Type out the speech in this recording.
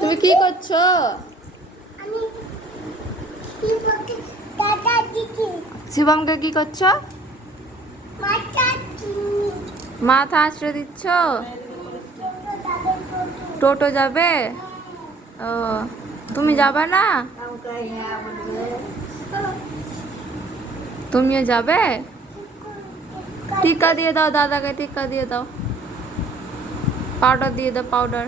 তুমি কি করছো? শিবমকে কি করছো? মাথা আঁচড়ে দিচ্ছ? টোটো যাবে? ও, তুমি যাবে না? তুমিও যাবে? টিকা দিয়ে দাও দাদাকে, টিকা দিয়ে দাও, পাউডার দিয়ে দাও, পাউডার।